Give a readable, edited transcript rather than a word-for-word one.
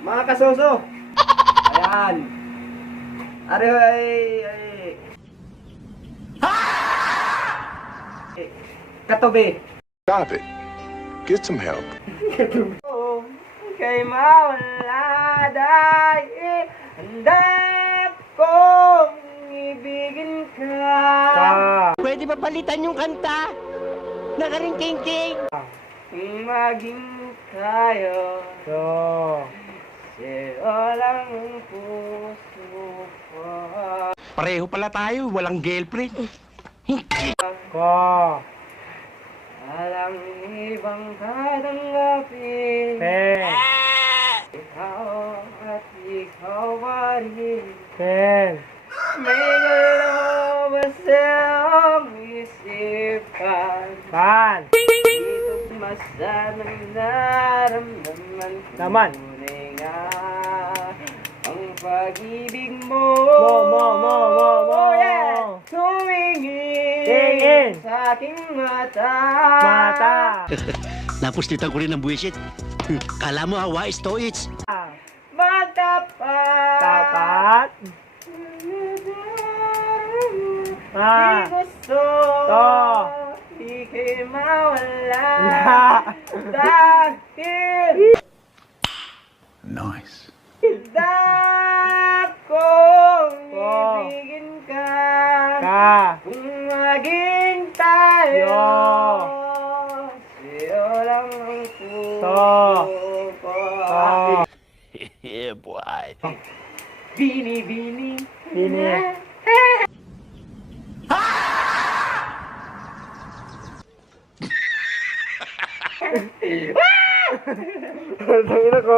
Mga kasoso. Ayan. Are ay katobe. Stop it. Get some help. Oh, kay mawala dahil handa kong ibigin ka. Pwede ba palitan yung kanta? Nakaring-king-king. Maging tayo. So, Sa'yo lang ang puso ko. Pareho pala tayo, walang girlfriend. ko, Alang ibang katanggapin. ten, Ikaw at ikaw pa rin. ten, May galaw ba sa iyong isipan? pan, Dito masamang naramdaman ko. Naman. Tunay nga ang pag-ibig mo. Mo. Yeah! Tumingin Tingin. sa aking mata. Mata, Napustitan ko rin ng buwisit. Kala mo hawa is to it's. Magtapat. tapat, Di gusto To. ika'y mawala. La. Dahil Nice. kong Ko. ibigin ka. ka, Kung maging tayo. Yo. Sa'yo lang ang puso To. ko. to, Yeah, boy. Bini. bini, Tangina ko.